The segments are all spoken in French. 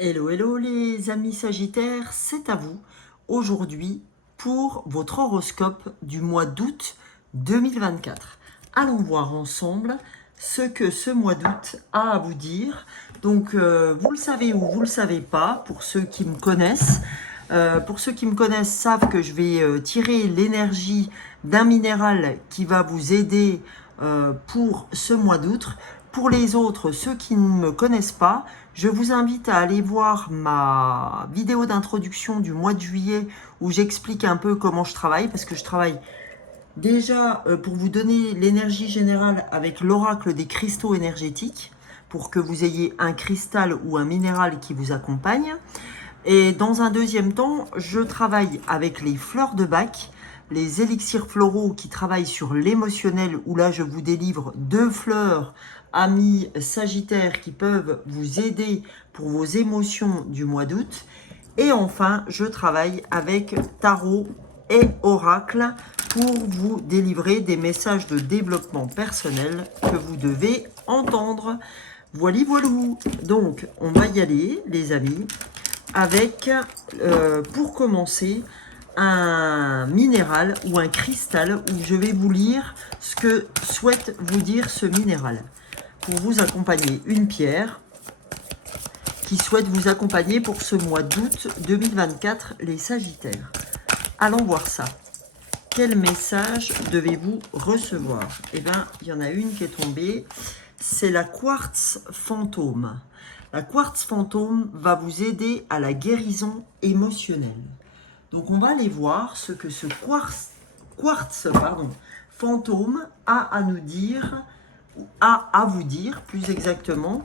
Hello, hello les amis Sagittaires, c'est à vous aujourd'hui pour votre horoscope du mois d'août 2024. Allons voir ensemble ce que ce mois d'août a à vous dire. Donc vous le savez ou vous le savez pas, pour ceux qui me connaissent. Pour ceux qui me connaissent savent que je vais tirer l'énergie d'un minéral qui va vous aider pour ce mois d'août. Pour les autres, ceux qui ne me connaissent pas, je vous invite à aller voir ma vidéo d'introduction du mois de juillet où j'explique un peu comment je travaille, parce que je travaille déjà pour vous donner l'énergie générale avec l'oracle des cristaux énergétiques, pour que vous ayez un cristal ou un minéral qui vous accompagne. Et dans un deuxième temps, je travaille avec les fleurs de Bach, les élixirs floraux qui travaillent sur l'émotionnel, où là je vous délivre 2 fleurs, amis Sagittaires, qui peuvent vous aider pour vos émotions du mois d'août. Et enfin, je travaille avec tarot et oracle pour vous délivrer des messages de développement personnel que vous devez entendre. Voilà, voilou. Donc, on va y aller, les amis, avec, pour commencer, un minéral ou un cristal où je vais vous lire ce que souhaite vous dire ce minéral. Pour vous accompagner, une pierre qui souhaite vous accompagner pour ce mois d'août 2024, les Sagittaires. Allons voir ça. Quel message devez-vous recevoir? Eh bien, il y en a une qui est tombée. C'est la quartz fantôme. La quartz fantôme va vous aider à la guérison émotionnelle. Donc, on va aller voir ce que ce quartz fantôme a à nous dire, a à vous dire plus exactement.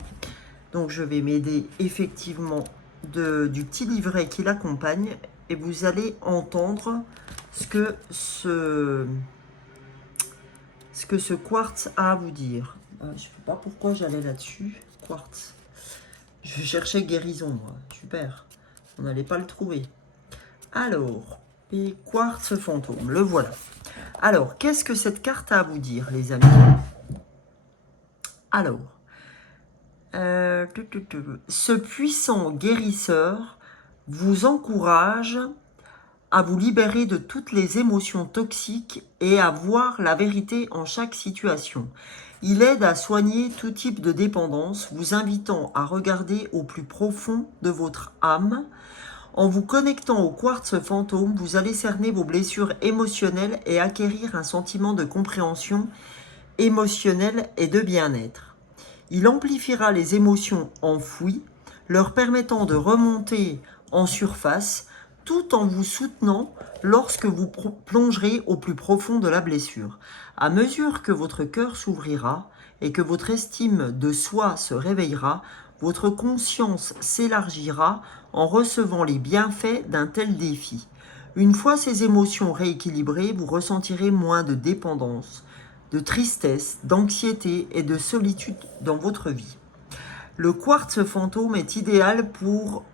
Donc, je vais m'aider effectivement du petit livret qui l'accompagne et vous allez entendre ce que ce quartz a à vous dire. Je ne sais pas pourquoi j'allais là-dessus. Quartz. Je cherchais guérison, moi. Super. On n'allait pas le trouver. Alors, et quartz fantôme, le voilà. Alors, qu'est-ce que cette carte a à vous dire, les amis? Alors, ce puissant guérisseur vous encourage à vous libérer de toutes les émotions toxiques et à voir la vérité en chaque situation. Il aide à soigner tout type de dépendance, vous invitant à regarder au plus profond de votre âme. En vous connectant au quartz fantôme, vous allez cerner vos blessures émotionnelles et acquérir un sentiment de compréhension émotionnelle et de bien-être. Il amplifiera les émotions enfouies, leur permettant de remonter en surface, tout en vous soutenant lorsque vous plongerez au plus profond de la blessure. À mesure que votre cœur s'ouvrira et que votre estime de soi se réveillera, votre conscience s'élargira en recevant les bienfaits d'un tel défi. Une fois ces émotions rééquilibrées, vous ressentirez moins de dépendance, de tristesse, d'anxiété et de solitude dans votre vie. Le quartz fantôme est idéal pour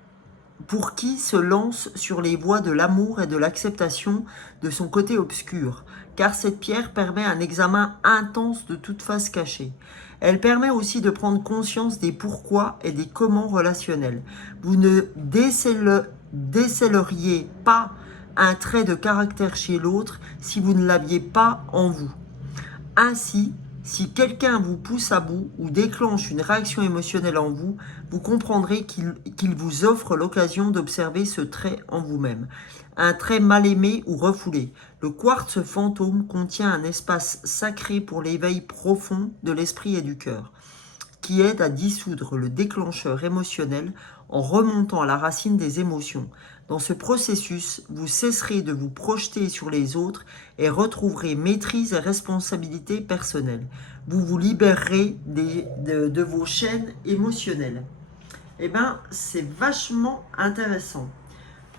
qui se lance sur les voies de l'amour et de l'acceptation de son côté obscur, car cette pierre permet un examen intense de toute face cachée. Elle permet aussi de prendre conscience des pourquoi et des comment relationnels. Vous ne décèleriez pas un trait de caractère chez l'autre si vous ne l'aviez pas en vous. Ainsi, si quelqu'un vous pousse à bout ou déclenche une réaction émotionnelle en vous, vous comprendrez qu'il vous offre l'occasion d'observer ce trait en vous-même. Un trait mal aimé ou refoulé. Le quartz fantôme contient un espace sacré pour l'éveil profond de l'esprit et du cœur, qui aide à dissoudre le déclencheur émotionnel en remontant à la racine des émotions. Dans ce processus, vous cesserez de vous projeter sur les autres et retrouverez maîtrise et responsabilité personnelle. Vous vous libérerez de vos chaînes émotionnelles. Eh bien, c'est vachement intéressant.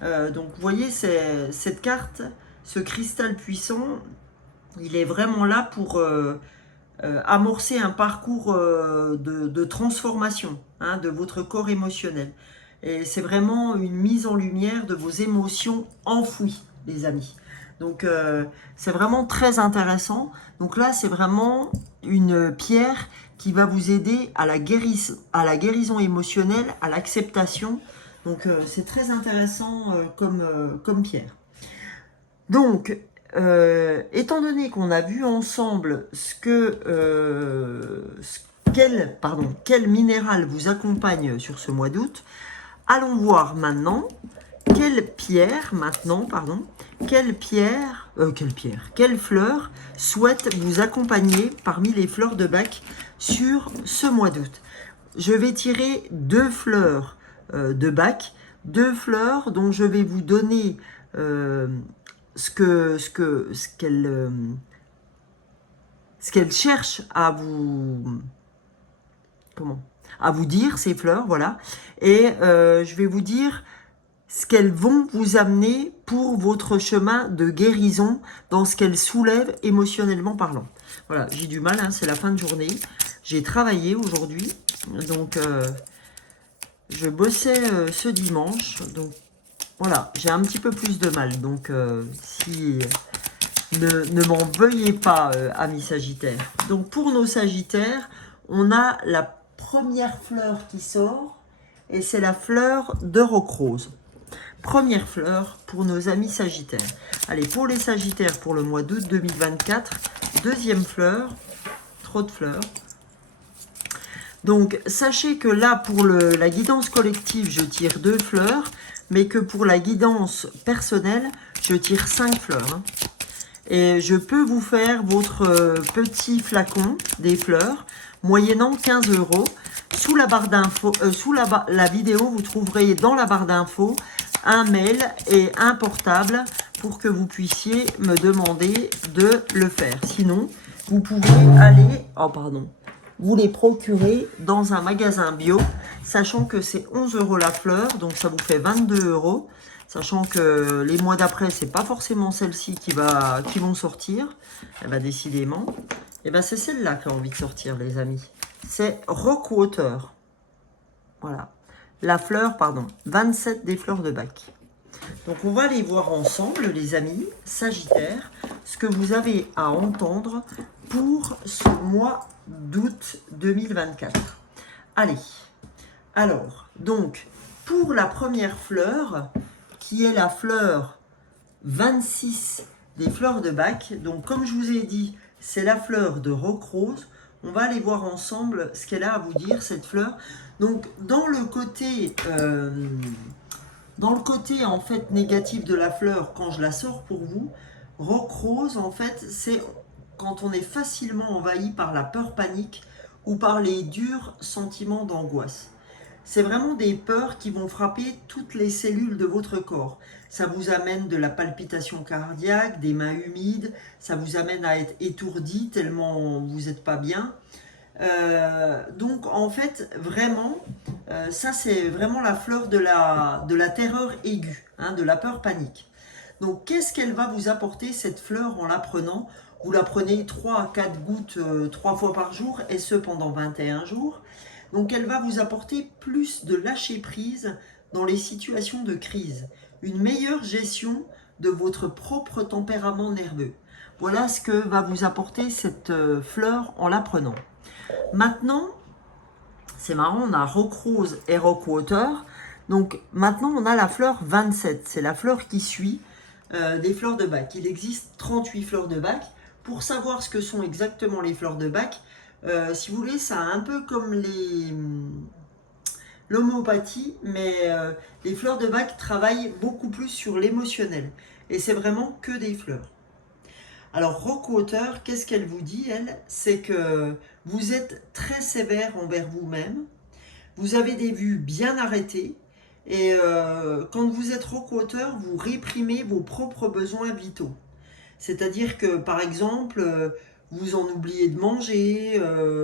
Donc, vous voyez, cette carte, ce cristal puissant, il est vraiment là pour amorcer un parcours de transformation de votre corps émotionnel. Et c'est vraiment une mise en lumière de vos émotions enfouies, les amis. Donc, c'est vraiment très intéressant. Donc là, c'est vraiment une pierre qui va vous aider à la guérison émotionnelle, à l'acceptation. Donc, c'est très intéressant comme pierre. Donc, étant donné qu'on a vu ensemble quel minéral vous accompagne sur ce mois d'août, allons voir maintenant quelle fleur souhaite vous accompagner parmi les fleurs de bac sur ce mois d'août. Je vais tirer 2 fleurs de bac, 2 fleurs dont je vais vous donner ce qu'elle cherche à vous dire, ces fleurs, voilà. Et je vais vous dire ce qu'elles vont vous amener pour votre chemin de guérison dans ce qu'elles soulèvent émotionnellement parlant. Voilà, j'ai du mal, hein, c'est la fin de journée. J'ai travaillé aujourd'hui, donc je bossais ce dimanche, donc voilà, j'ai un petit peu plus de mal. Donc si ne m'en veuillez pas, amis Sagittaires. Donc pour nos Sagittaires, on a la première fleur qui sort, et c'est la fleur de roc rose. Première fleur pour nos amis Sagittaires. Allez, pour les Sagittaires, pour le mois d'août 2024, deuxième fleur, trop de fleurs. Donc, sachez que là, pour la guidance collective, je tire 2 fleurs, mais que pour la guidance personnelle, je tire 5 fleurs. Hein. Et je peux vous faire votre petit flacon des fleurs, moyennant 15 €. Sous la barre d'infos, la vidéo, vous trouverez dans la barre d'infos un mail et un portable pour que vous puissiez me demander de le faire. Sinon, vous pouvez aller, vous les procurer dans un magasin bio, sachant que c'est 11 € la fleur, donc ça vous fait 22 €. Sachant que les mois d'après, c'est pas forcément celle-ci qui vont sortir. Eh ben, décidément, eh ben, c'est celle-là qui a envie de sortir, les amis. C'est Rockwater. Voilà. La fleur, 27 des fleurs de bac. Donc, on va aller voir ensemble, les amis Sagittaires, ce que vous avez à entendre pour ce mois d'août 2024. Allez. Alors, donc, pour la première fleur, qui est la fleur 26 des fleurs de bac. Donc, comme je vous ai dit, c'est la fleur de roc rose. On va aller voir ensemble ce qu'elle a à vous dire, cette fleur. Donc, dans le côté en fait négatif de la fleur, quand je la sors pour vous, roc rose, en fait, c'est quand on est facilement envahi par la peur panique ou par les durs sentiments d'angoisse. C'est vraiment des peurs qui vont frapper toutes les cellules de votre corps. Ça vous amène de la palpitation cardiaque, des mains humides, ça vous amène à être étourdi tellement vous n'êtes pas bien. Donc en fait, vraiment, ça c'est vraiment la fleur de la terreur aiguë, hein, de la peur panique. Donc qu'est-ce qu'elle va vous apporter, cette fleur, en la prenant? Vous la prenez 3 à 4 gouttes 3 fois par jour, et ce pendant 21 jours. Donc elle va vous apporter plus de lâcher prise dans les situations de crise, une meilleure gestion de votre propre tempérament nerveux. Voilà ce que va vous apporter cette fleur en la prenant. Maintenant, c'est marrant, on a roc rose et Rockwater. Donc maintenant on a la fleur 27, c'est la fleur qui suit des fleurs de bac. Il existe 38 fleurs de bac. Pour savoir ce que sont exactement les fleurs de bac, si vous voulez, c'est un peu comme l'homéopathie, mais les fleurs de bac travaillent beaucoup plus sur l'émotionnel. Et c'est vraiment que des fleurs. Alors, Rockwater, qu'est-ce qu'elle vous dit, elle? C'est que vous êtes très sévère envers vous-même, vous avez des vues bien arrêtées, et quand vous êtes Rockwater, vous réprimez vos propres besoins vitaux. C'est-à-dire que, par exemple, vous en oubliez de manger,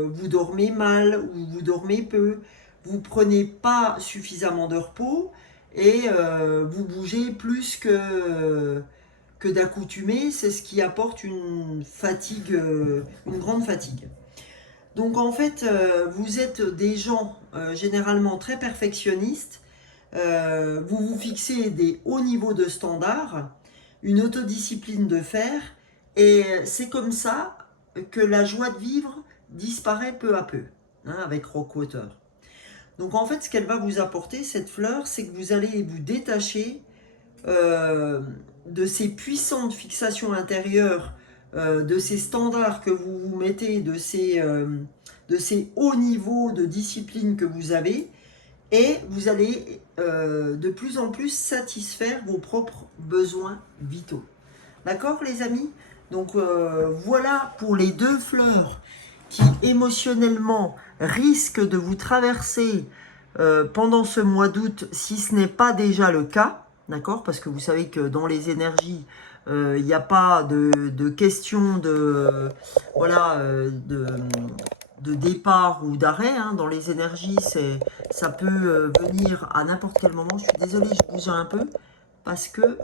vous dormez mal ou vous dormez peu, vous prenez pas suffisamment de repos et vous bougez plus que d'accoutumé. C'est ce qui apporte une fatigue, une grande fatigue. Donc en fait, vous êtes des gens généralement très perfectionnistes, vous vous fixez des hauts niveaux de standards, une autodiscipline de fer, et c'est comme ça que la joie de vivre disparaît peu à peu, hein, avec Rockwater. Donc en fait, ce qu'elle va vous apporter, cette fleur, c'est que vous allez vous détacher de ces puissantes fixations intérieures, de ces standards que vous vous mettez, de ces hauts niveaux de discipline que vous avez, et vous allez de plus en plus satisfaire vos propres besoins vitaux. D'accord les amis? Donc voilà pour les deux fleurs qui émotionnellement risquent de vous traverser pendant ce mois d'août, si ce n'est pas déjà le cas, d'accord? Parce que vous savez que dans les énergies, il n'y a pas de question de, voilà, de départ ou d'arrêt, hein. Dans les énergies, ça peut venir à n'importe quel moment. Je suis désolée, je bouge un peu parce que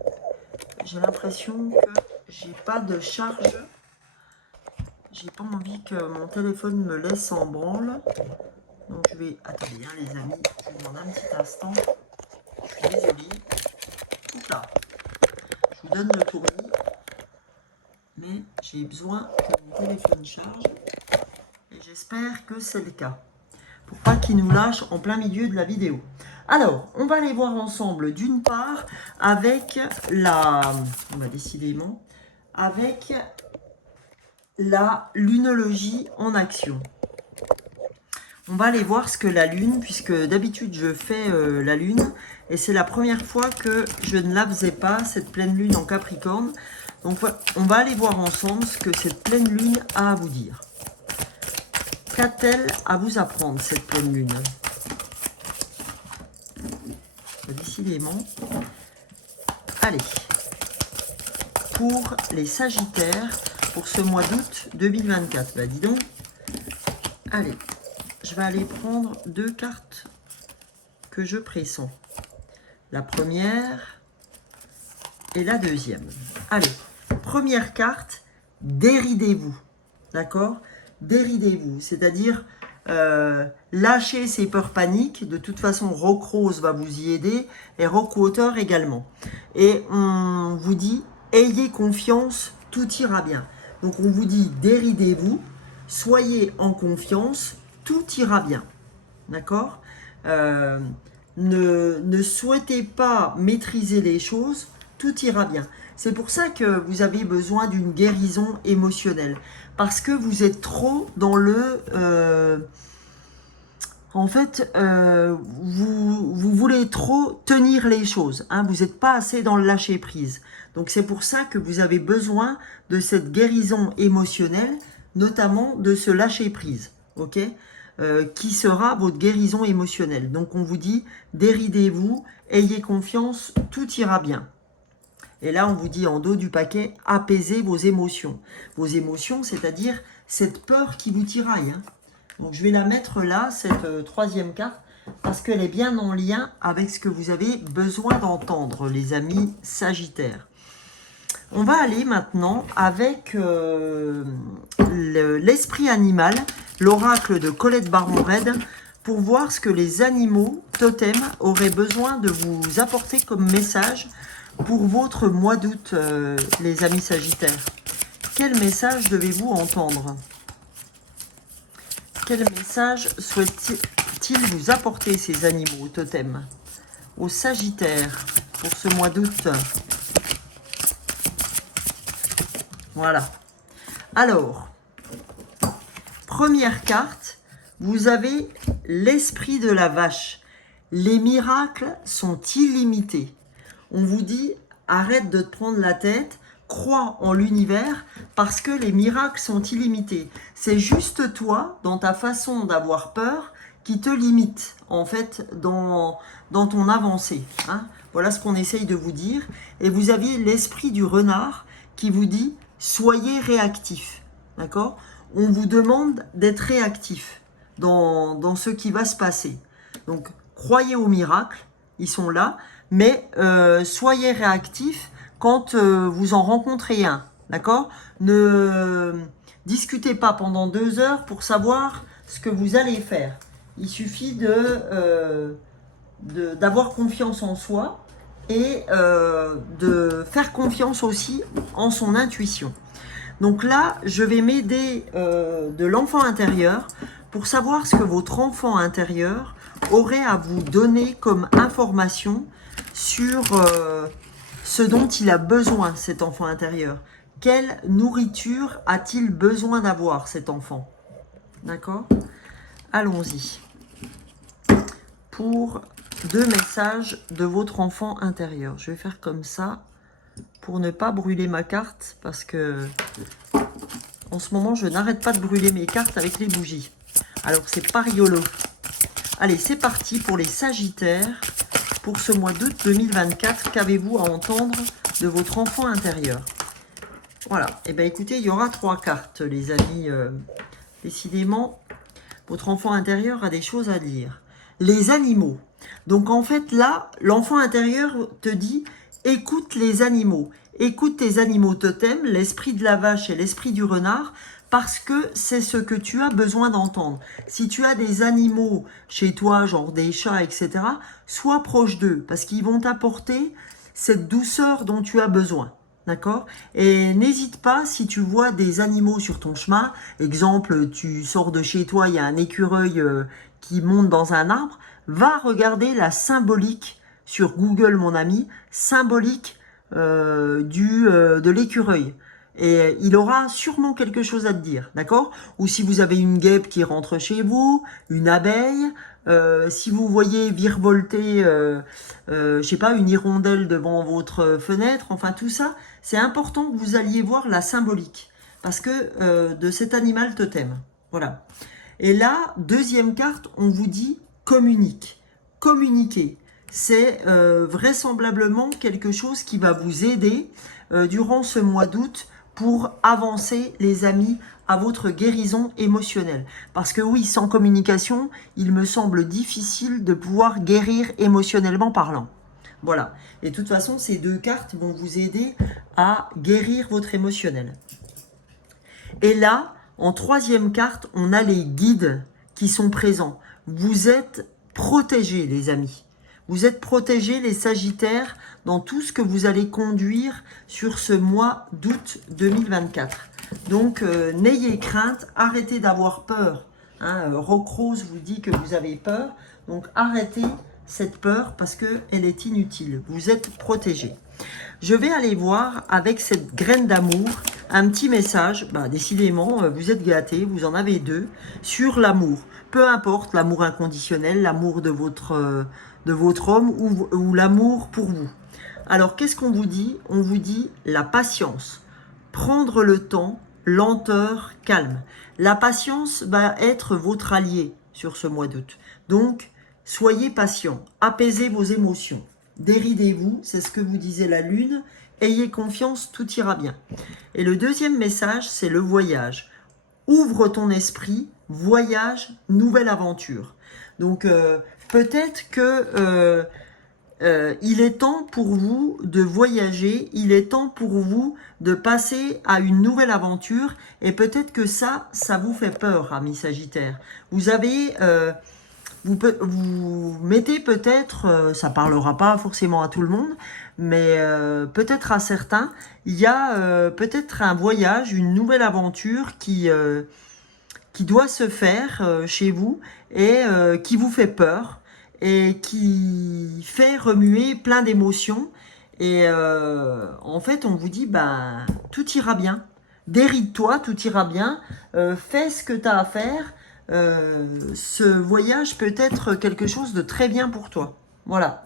j'ai l'impression que j'ai pas de charge. J'ai pas envie que mon téléphone me laisse en branle. Donc je vais... Attendez, hein, les amis, je vous demande un petit instant. Je suis désolée. Oups là. Je vous donne le tournis. Mais j'ai besoin que mon téléphone charge. Et j'espère que c'est le cas. Pour pas qu'il nous lâche en plein milieu de la vidéo. Alors, on va aller voir ensemble, d'une part, avec la... On va décidément... Avec la lunologie en action. On va aller voir ce que la lune, puisque d'habitude je fais la lune, et c'est la première fois que je ne la faisais pas, cette pleine lune en Capricorne. Donc on va aller voir ensemble ce que cette pleine lune a à vous dire. Qu'a-t-elle à vous apprendre, cette pleine lune? Décidément. Allez. Pour les Sagittaires, pour ce mois d'août 2024. Bah dis donc. Allez. Je vais aller prendre deux cartes que je pressens. La première et la deuxième. Allez, première carte, déridez-vous. D'accord? Déridez-vous, c'est-à-dire lâchez ces peurs paniques. De toute façon, Rock Rose va vous y aider et Rockwater également. Et on vous dit, ayez confiance, tout ira bien. Donc on vous dit, déridez-vous, soyez en confiance, tout ira bien, d'accord? Ne souhaitez pas maîtriser les choses, tout ira bien. C'est pour ça que vous avez besoin d'une guérison émotionnelle, parce que vous êtes trop dans le... en fait, vous voulez trop tenir les choses, hein, vous n'êtes pas assez dans le lâcher-prise. Donc c'est pour ça que vous avez besoin de cette guérison émotionnelle, notamment de ce lâcher-prise, ok? Qui sera votre guérison émotionnelle. Donc on vous dit, déridez-vous, ayez confiance, tout ira bien. Et là on vous dit en dos du paquet, apaisez vos émotions. Vos émotions, c'est-à-dire cette peur qui vous tiraille, hein. Donc je vais la mettre là, cette troisième carte, parce qu'elle est bien en lien avec ce que vous avez besoin d'entendre, les amis Sagittaires. On va aller maintenant avec l'esprit animal, l'oracle de Colette Barmorède, pour voir ce que les animaux totems auraient besoin de vous apporter comme message pour votre mois d'août, les amis Sagittaires. Quel message devez-vous entendre? Quel message souhaitent-ils vous apporter, ces animaux totems, aux Sagittaires pour ce mois d'août? Voilà. Alors, première carte, vous avez l'esprit de la vache. Les miracles sont illimités. On vous dit, arrête de te prendre la tête, crois en l'univers parce que les miracles sont illimités. C'est juste toi, dans ta façon d'avoir peur, qui te limite, en fait, dans ton avancée, hein. Voilà ce qu'on essaye de vous dire. Et vous aviez l'esprit du renard qui vous dit, soyez réactif, d'accord? On vous demande d'être réactif dans ce qui va se passer. Donc, croyez aux miracles, ils sont là, mais soyez réactif quand vous en rencontrez un, d'accord? Ne discutez pas pendant 2 heures pour savoir ce que vous allez faire. Il suffit d'avoir confiance en soi et de faire confiance aussi en son intuition. Donc là, je vais m'aider de l'enfant intérieur pour savoir ce que votre enfant intérieur aurait à vous donner comme information sur ce dont il a besoin, cet enfant intérieur. Quelle nourriture a-t-il besoin d'avoir, cet enfant? D'accord? Allons-y. Pour 2 messages de votre enfant intérieur. Je vais faire comme ça pour ne pas brûler ma carte parce que en ce moment, je n'arrête pas de brûler mes cartes avec les bougies. Alors, c'est pas rigolo. Allez, c'est parti pour les Sagittaires. Pour ce mois d'août 2024, qu'avez-vous à entendre de votre enfant intérieur? Voilà. Et bien, écoutez, il y aura 3 cartes, les amis. Décidément, votre enfant intérieur a des choses à dire. Les animaux. Donc, en fait, là, l'enfant intérieur te dit, écoute les animaux. Écoute tes animaux totems, l'esprit de la vache et l'esprit du renard, parce que c'est ce que tu as besoin d'entendre. Si tu as des animaux chez toi, genre des chats, etc., sois proche d'eux, parce qu'ils vont t'apporter cette douceur dont tu as besoin. D'accord? Et n'hésite pas, si tu vois des animaux sur ton chemin, exemple, tu sors de chez toi, il y a un écureuil qui monte dans un arbre, va regarder la symbolique sur Google, mon ami, symbolique de l'écureuil. Et il aura sûrement quelque chose à te dire, d'accord? Ou si vous avez une guêpe qui rentre chez vous, une abeille, si vous voyez virevolter, je sais pas, une hirondelle devant votre fenêtre, enfin tout ça, c'est important que vous alliez voir la symbolique, parce que de cet animal totem, voilà. Et là, deuxième carte, on vous dit communique, communiquer. C'est vraisemblablement quelque chose qui va vous aider durant ce mois d'août pour avancer, les amis, à votre guérison émotionnelle. Parce que oui, sans communication, il me semble difficile de pouvoir guérir émotionnellement parlant. Voilà. Et de toute façon, ces 2 cartes vont vous aider à guérir votre émotionnel. Et là, en 3e carte, on a les guides qui sont présents. Vous êtes protégés, les amis. Vous êtes protégés, les Sagittaires, dans tout ce que vous allez conduire sur ce mois d'août 2024. Donc, n'ayez crainte, arrêtez d'avoir peur. Hein, Rock Rose vous dit que vous avez peur. Donc, arrêtez cette peur parce qu'elle est inutile. Vous êtes protégés. Je vais aller voir avec cette graine d'amour un petit message. Bah, décidément, vous êtes gâtés, vous en avez 2, sur l'amour. Peu importe, l'amour inconditionnel, l'amour de votre homme ou l'amour pour vous. Alors, qu'est-ce qu'on vous dit? On vous dit la patience. Prendre le temps, lenteur, calme. La patience va être votre allié sur ce mois d'août. Donc, soyez patient, apaisez vos émotions. Déridez-vous, c'est ce que vous disait la lune. Ayez confiance, tout ira bien. Et le 2e message, c'est le voyage. Ouvre ton esprit, voyage, nouvelle aventure. Donc, peut-être que il est temps pour vous de voyager, il est temps pour vous de passer à une nouvelle aventure. Et peut-être que ça vous fait peur, amis Sagittaires. Vous avez... vous mettez peut-être, ça parlera pas forcément à tout le monde, mais peut-être à certains, il y a peut-être un voyage, une nouvelle aventure qui doit se faire chez vous et qui vous fait peur et qui fait remuer plein d'émotions. Et en fait, on vous dit, ben, tout ira bien. Déride-toi, tout ira bien. Fais ce que tu as à faire. Ce voyage peut être quelque chose de très bien pour toi. Voilà.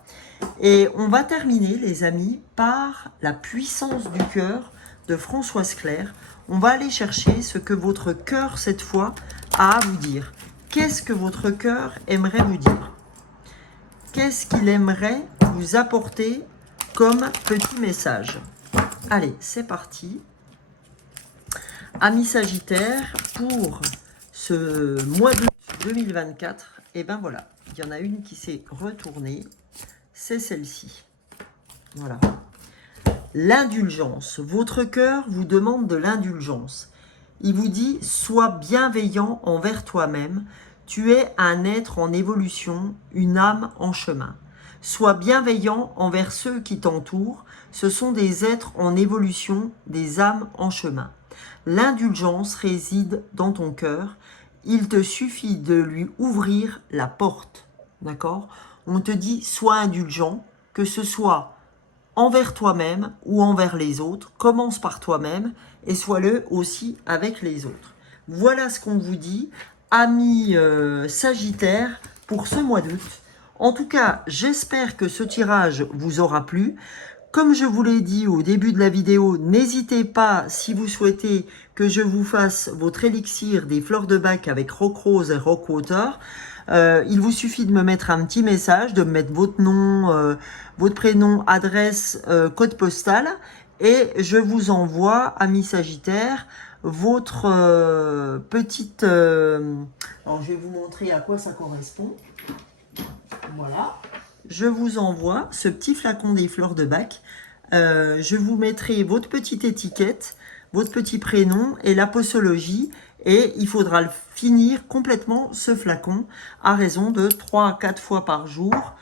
Et on va terminer, les amis, par la puissance du cœur de Françoise Claire. On va aller chercher ce que votre cœur, cette fois, a à vous dire. Qu'est-ce que votre cœur aimerait vous dire? Qu'est-ce qu'il aimerait vous apporter comme petit message? Allez, c'est parti. Amis Sagittaire, pour ce mois d'août 2024, et ben voilà, il y en a une qui s'est retournée, c'est celle-ci. Voilà. L'indulgence. Votre cœur vous demande de l'indulgence. Il vous dit, sois bienveillant envers toi-même. Tu es un être en évolution, une âme en chemin. Sois bienveillant envers ceux qui t'entourent. Ce sont des êtres en évolution, des âmes en chemin. L'indulgence réside dans ton cœur. Il te suffit de lui ouvrir la porte. D'accord? On te dit, sois indulgent, que ce soit envers toi-même ou envers les autres. Commence par toi-même et sois-le aussi avec les autres. Voilà ce qu'on vous dit, amis Sagittaires, pour ce mois d'août. En tout cas, j'espère que ce tirage vous aura plu. Comme je vous l'ai dit au début de la vidéo, n'hésitez pas, si vous souhaitez que je vous fasse votre élixir des fleurs de bac avec Rock Rose et Rock Water, il vous suffit de me mettre un petit message, de me mettre votre nom, votre prénom, adresse, code postal, et je vous envoie, amis Sagittaires, votre petite... alors, je vais vous montrer à quoi ça correspond. Voilà. Je vous envoie ce petit flacon des fleurs de bac. Je vous mettrai votre petite étiquette, votre petit prénom et la posologie. Et il faudra le finir complètement, ce flacon, à raison de 3 à 4 fois par jour.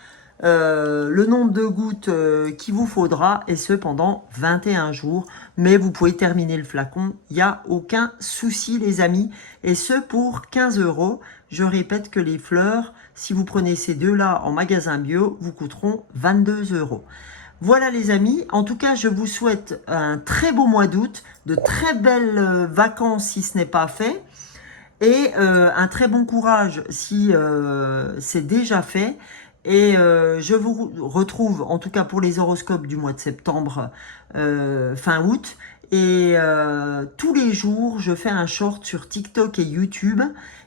Le nombre de gouttes qu'il vous faudra, et ce pendant 21 jours. Mais vous pouvez terminer le flacon, il n'y a aucun souci les amis. Et ce pour 15 €. Je répète que les fleurs, si vous prenez ces deux-là en magasin bio, vous coûteront 22 €. Voilà les amis, en tout cas je vous souhaite un très beau mois d'août, de très belles vacances si ce n'est pas fait, et un très bon courage si c'est déjà fait. Et je vous retrouve, en tout cas pour les horoscopes du mois de septembre, fin août. Et tous les jours, je fais un short sur TikTok et YouTube.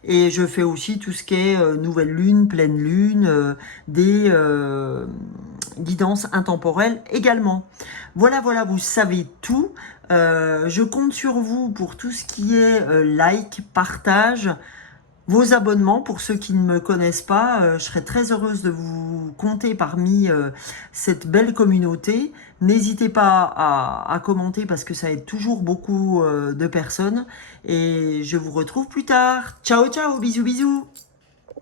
Et je fais aussi tout ce qui est nouvelle lune, pleine lune, des guidances intemporelles également. Voilà, voilà, vous savez tout. Je compte sur vous pour tout ce qui est like, partage, vos abonnements. Pour ceux qui ne me connaissent pas, je serais très heureuse de vous compter parmi cette belle communauté. N'hésitez pas à commenter parce que ça aide toujours beaucoup de personnes. Et je vous retrouve plus tard. Ciao, ciao, bisous, bisous.